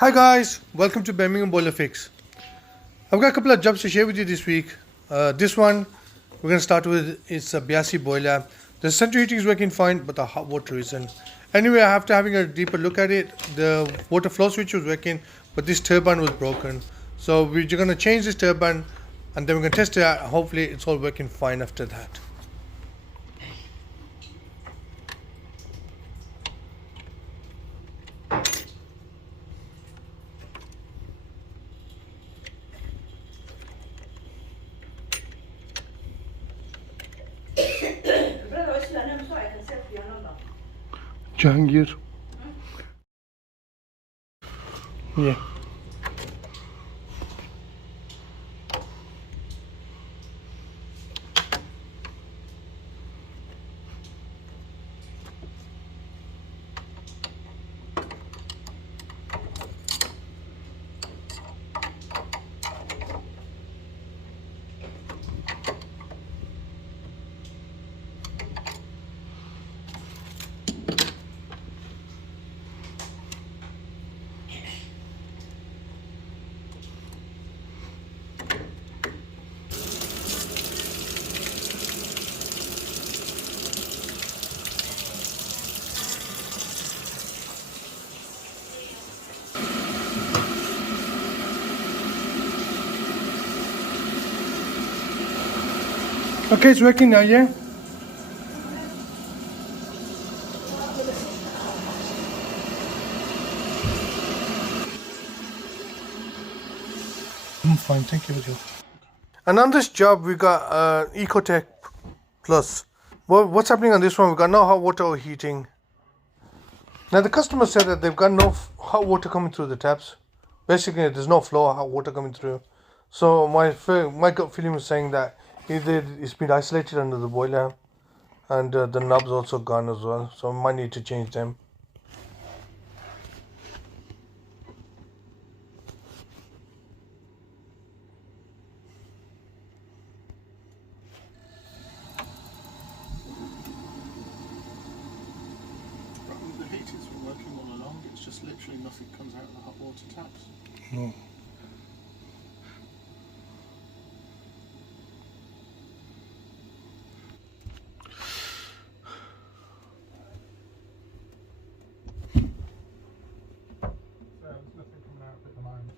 Hi guys, welcome to Birmingham Boiler Fix. I've got a couple of jobs to share with you this week. This one we're going to start with is a Biasi boiler. The central heating is working fine, but the hot water isn't. Anyway, after having a deeper look at it, the water flow switch was working, but this turbine was broken. So we're going to change this turbine and then we're going to test it out. Hopefully it's all working fine after that. Jahangir. Yeah. Okay, it's working now, yeah? I'm fine, thank you. And on this job, we got Ecotech Plus. What's happening on this one? We got no hot water or heating. Now the customer said that they've got no hot water coming through the taps. Basically, there's no flow of hot water coming through. So my gut feeling was saying that either it's been isolated under the boiler, and the knob's also gone as well. So I might need to change them. The heating's been working all along, it's just literally nothing comes out of the hot water taps. No. There's nothing coming out at the moment.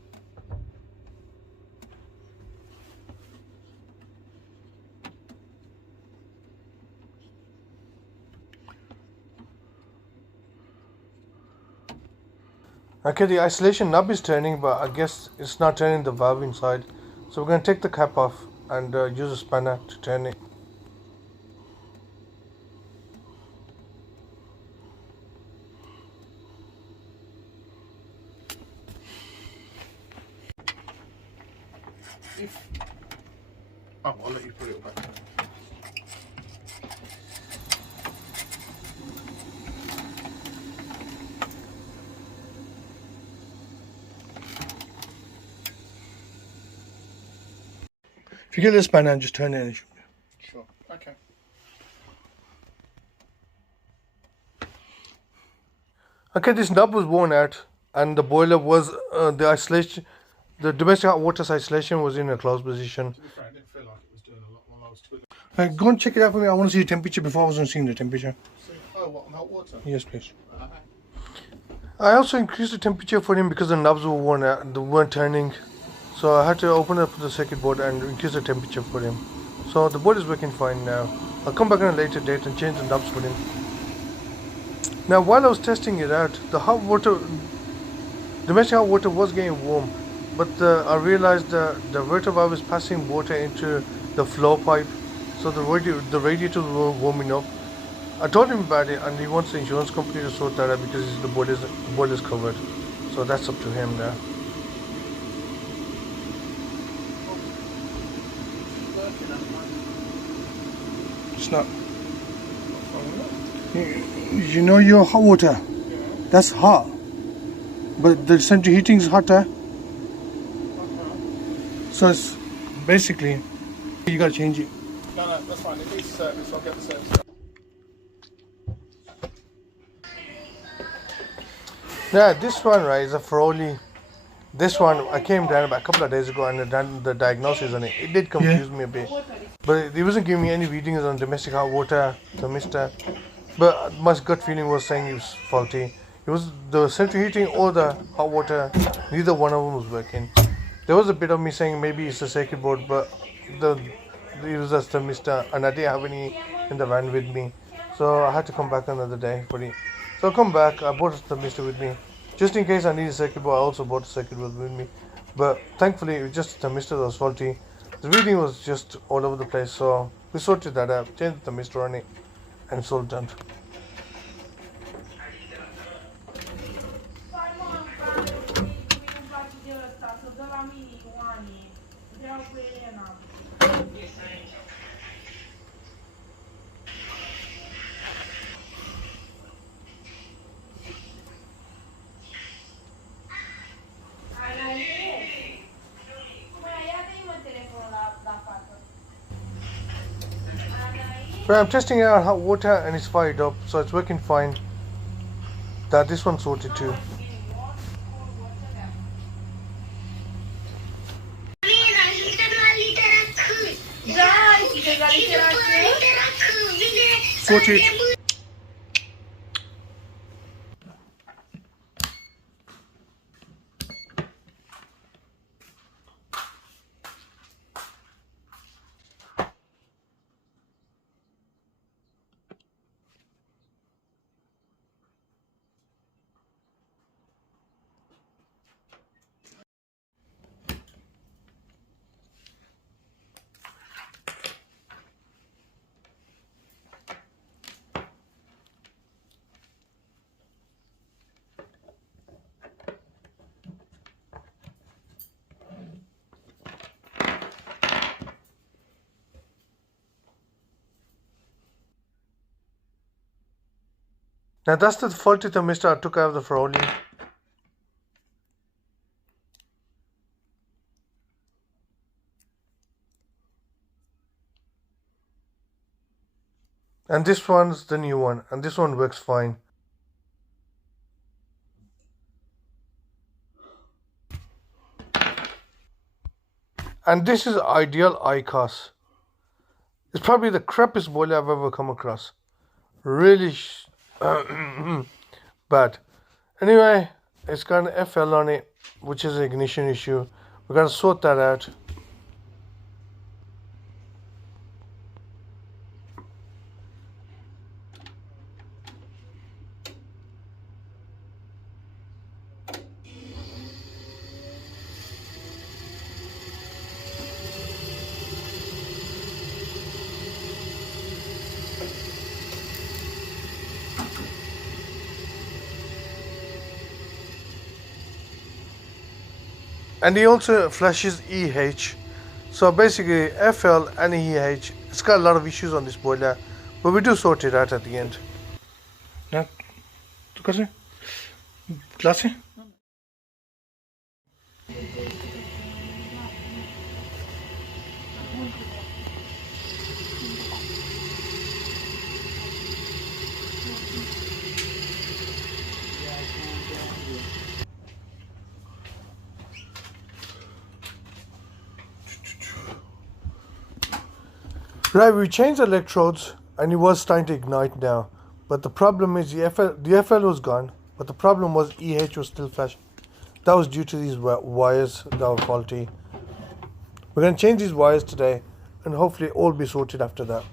Okay, the isolation knob is turning, but I guess it's not turning the valve inside. So we're going to take the cap off and use a spanner to turn it. Oh, I'll let you put it back down. If you get the spanner and just turn it, it should be. Sure, okay. Okay, this knob was worn out, and the boiler was the isolation. The domestic hot water isolation was in a closed position. To be fair, I didn't feel like it was doing a lot while I was twiddling. Go and check it out for me. I want to see the temperature before I wasn't seeing the temperature. Oh, what, on hot water? Yes, please. Uh-huh. I also increased the temperature for him because the knobs were worn out, they weren't turning. So I had to open up the circuit board and increase the temperature for him. So the board is working fine now. I'll come back on a later date and change the knobs for him. Now while I was testing it out, the domestic hot water was getting warm, but I realized the diverter valve is passing water into the flow pipe, so the radiators were warming up. I told him about it, and he wants the insurance company to sort that out because the boiler's covered. So that's up to him now. It's not. You know your hot water, that's hot, but the central heating is hotter. So it's basically you gotta change it. No, that's fine. It needs service. I'll get the service. Yeah, this one, right, is a ferroli This one, I came down about a couple of days ago and I done the diagnosis on it. It did confuse me a bit, but it wasn't giving me any readings on domestic hot water thermostat. But my gut feeling was saying it was faulty. It was the central heating or the hot water. Neither one of them was working. There was a bit of me saying maybe it's the circuit board, but the it was just thermostat, and I didn't have any in the van with me, so I had to come back another day for it. So I come back. I brought the thermostat with me, just in case I need a circuit board. I also brought a circuit board with me, but thankfully it was just the thermostat that was faulty. The reading was just all over the place, so we sorted that out, changed the thermostat on it, and it's all done. But I'm testing out hot water and it's fired up, so it's working fine. That this one's sorted too. Sorted. Now that's the faulty thermostat I took out of the ferroli. And this one's the new one, and this one works fine. And this is ideal ICOS. It's probably the crappiest boiler I've ever come across. Really bad. Anyway, it's got an FL on it, which is an ignition issue. We're gonna sort that out. And he also flashes EH. So basically FL and EH, it's got a lot of issues on this boiler, but we do sort it out at the end. Now, classy? Right, we changed the electrodes and it was starting to ignite now. But the problem is the FL was gone, but the problem was EH was still flashing. That was due to these wires that were faulty. We're going to change these wires today and hopefully all be sorted after that.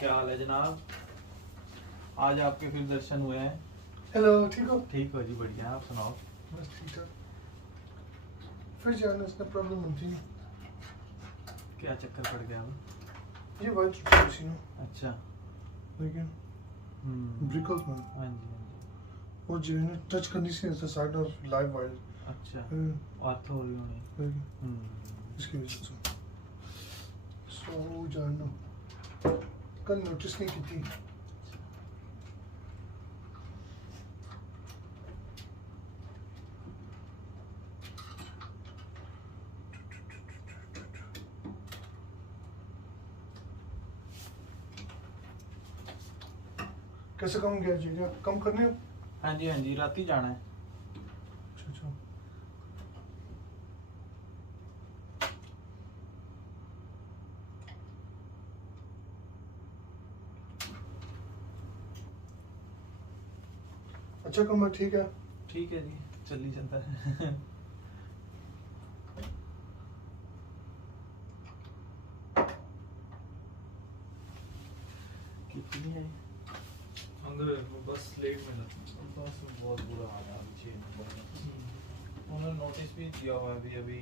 क्या हाल है जनाब? आज आपके फिर दर्शन हुए हैं। Hello, ठीक हो? ठीक हो जी, बढ़िया। आप सुनाओ। बस ठीक ठाक। फिर जाना इसका प्रॉब्लम होती है। क्या चक्कर पड़ गया अब? ये वाइट मशीन है। अच्छा। लेकिन ब्रिकल्स में हाँ जी हाँ जी। वो जो है ना टच करने से ऐसा साइड और लाइव वायर। अच्छा। अर्थ हो रही होनी। इसकी वजह से सो जाना कल नोटिस नहीं की थी। कैसे कम गया जी? कम करने हो? हाँ जी रात ही जाना है। अच्छा। अच्छा कम है, ठीक है। ठीक है जी, चल ही जाता है। कितनी है? अंदर बस लेट मिला। बस बहुत बुरा हाल है अभी 6 नंबर में। उन्होंने नोटिस भी दिया हुआ है अभी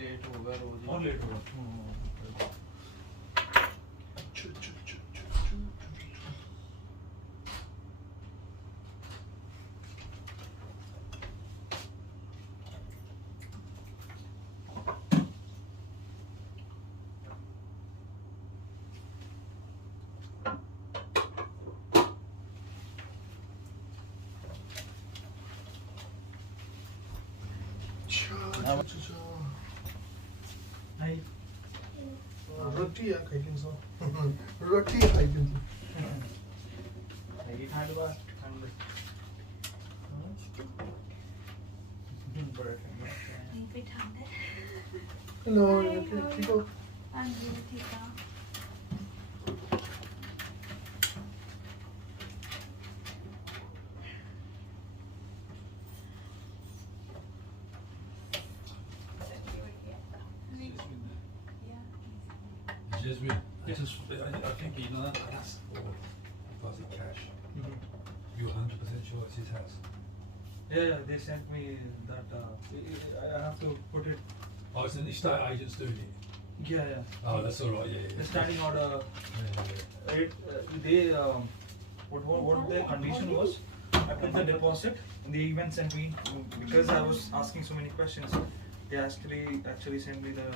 लेट होगा रोज। और लेट होगा। रोटी है खाइकिन सो रोटी है खाइकिन सो ये ठंड बा ठंड बड़ा ठंड है। यहीं पे ठंड है। हेलो, ठीक हो? हाँ जी ठीक है। I think you know that's for deposit cash. You're 100% sure it's his house? Yeah, they sent me that. I have to put it. Oh, it's an estate agent's doing it. Yeah. Oh, that's all right. Yeah. The standing order. They what the condition was? I put the deposit. And they even sent me because I was asking so many questions. They actually sent me the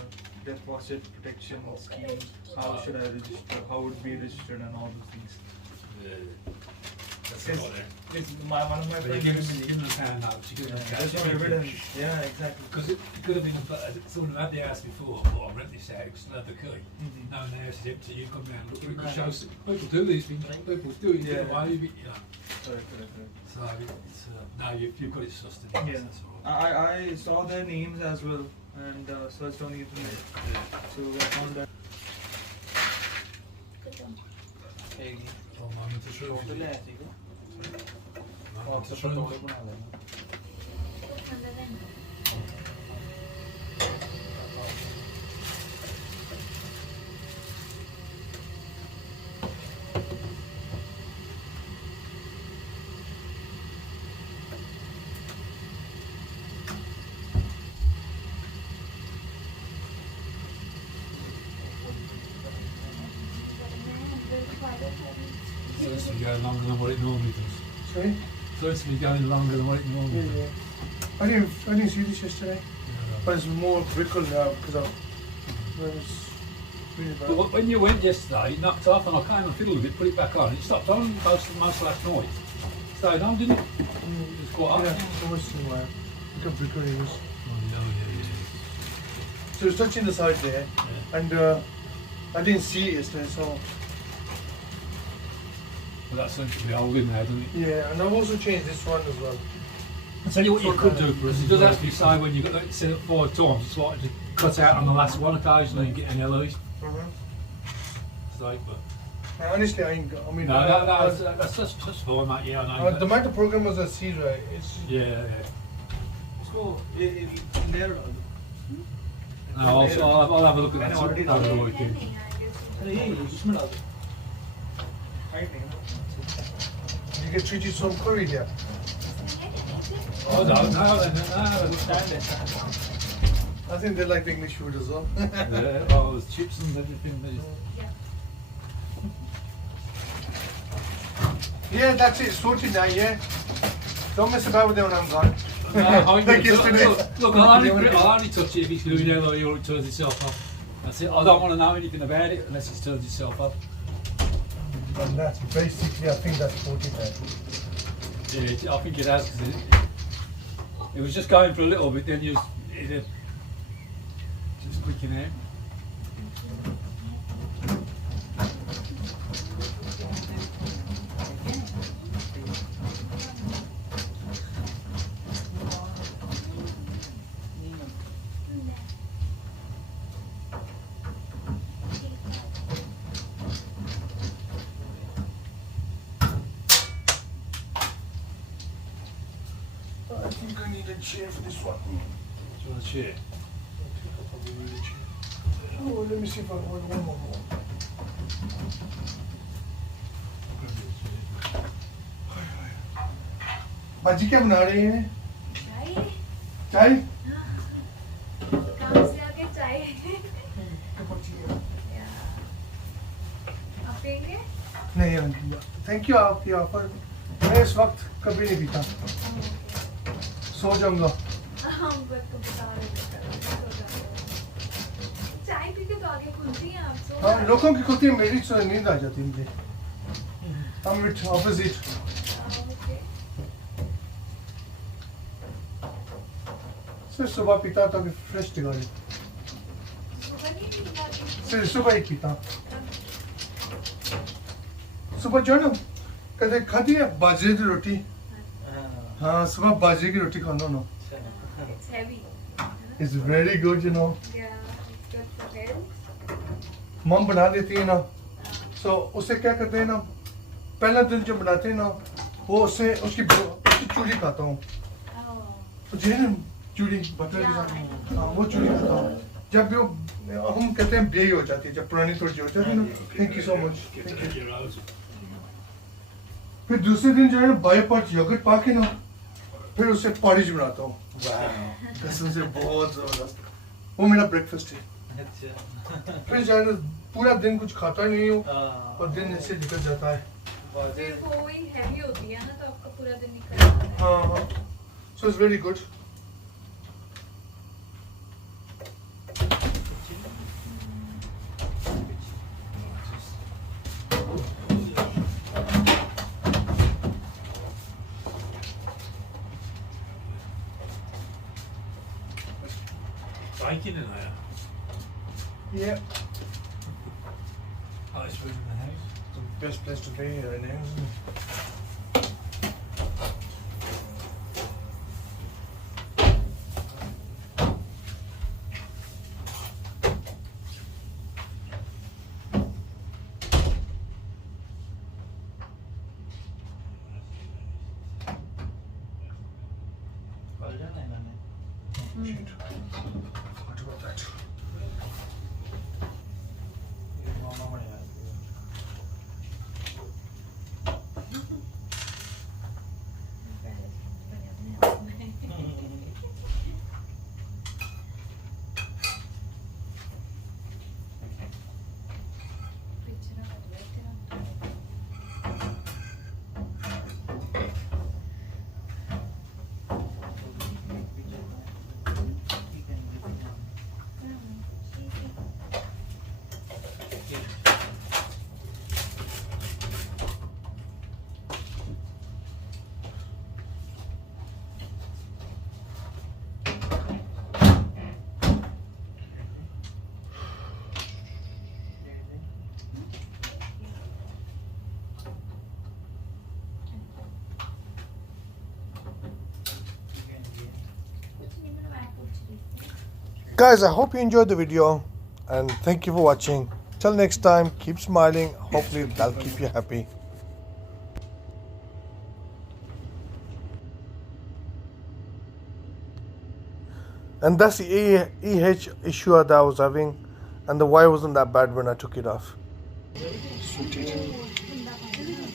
deposit protection scheme. How should I register? How would be registered and all those things. That's Yes. all right. It's one of my But you friends. give them the pound notes. You give them the There's cash. no evidence. Yeah, exactly. Because it could have been someone who had the house before. Thought, I'll rent this out. It's another key. Knowing the house is empty, you come round. Look, it shows people do these things. People do it. Yeah. Get away with it. You know. Correct. So it's no, you've got it sussed. Yeah. That's all right. I saw their names as well and searched on the internet. So I found that. Oh, moment to truth. Total है ऐसे ही Moment आपसे to truth. Patole बना लेना So it's been going longer than what it normally does. Sorry? So it's been going longer than what it normally does. Yeah. I didn't see this yesterday, but it's more brickle now because of it's really bad. But when you went yesterday, it knocked off and I came and fiddled with it, put it back on. It stopped on most last night. Stayed on, didn't it? It was quite hot. Yeah, so much too loud. Look how brickle it is. Oh, yeah. So it's touching the side there, and I didn't see it yesterday, so But that seems to be holding now, doesn't it? yeah. And I've also changed this one as well. I'll tell you what you could do for us. It does actually say when you've got it set up 4 times, it's like to cut out on the last one occasionally and get an LOs. So, but And honestly, I mean, that's fine, mate. Yeah, I know. the amount of programmers I see, right? It's Yeah. उसको layer डाल दो No, I'll have a look at that. मैंने already Have a done look at it. अरे ये उसमें डाल दो Height नहीं है. You can treat you some curry here. Oh, no. Stand है. I think they like English food as well. Yeah, oh, there's chips and everything. Yeah, that's it. Sorted now, yeah. Don't mess about with it when I'm gone. No, Like yesterday. look, I'll only touch it if it's glued out or it turns itself off. That's it. I don't want to know anything about it unless it turns itself off. And that's basically, I think that's sorted there. Yeah, I think it has because it was just going for a little bit, then it just clicking out. I think I need a chair for this one. Do you want a chair? I think I probably need a chair. Oh, let me see if I can order one more. भाजी क्या बना रहे हैं? चाय? काम से आके चाय आप पिएंगे? नहीं, थैंक यू आपकी ऑफर. मैं इस वक्त कभी नहीं पीता. सो जाऊंगा. हम को बता रहे थे चाय पी के तो आगे खुलती हैं आप सो हाँ, लोगों की खुद ही मेरी नींद आ जाती है मुझे. I'm with opposite. सिर्फ सुबह पीता तो फ्रेश दिखाई. सिर्फ सुबह ही पीता. सुबह जो है ना कदे खाती है बाजरे की रोटी. हाँ, सुबह बाजरे की रोटी खाना ना. It's heavy. It's very good, you know. Yeah, it's good for health. मम बना देती है ना. So उसे क्या करते हैं ना, पहला दिन जो बनाते हैं ना, वो उसे उसकी चूड़ी खाता हूँ. Oh. जो है ना चूड़ी बटर के साथ, हाँ वो चूड़ी खाता हूँ. जब भी वो हम कहते हैं ब्रेक हो जाती है, जब पुरानी थोड़ी हो जाती है ना. Thank you so much. फिर दूसरे दिन जो है ना बाय पार्ट योगर्ट पा के ना, फिर उससे पॉरिज बनाता हूँ. कसम से बहुत जबरदस्त. वो मेरा ब्रेकफास्ट है. फिर जो है ना पूरा दिन कुछ खाता नहीं हूँ और दिन ऐसे निकल जाता है. फिर वो वही heavy होती है ना तो आपका पूरा दिन निकल जाता है. हाँ, so it's very good. Bacon in there. Yeah, Highest food in the house. the best place to be right now, isn't it? Shit. Forgot about that. Guys, I hope you enjoyed the video and thank you for watching. Till next time, keep smiling. Hopefully that'll keep you happy. And that's the EH issue that I was having, and the Y wasn't that bad when I took it off. Did it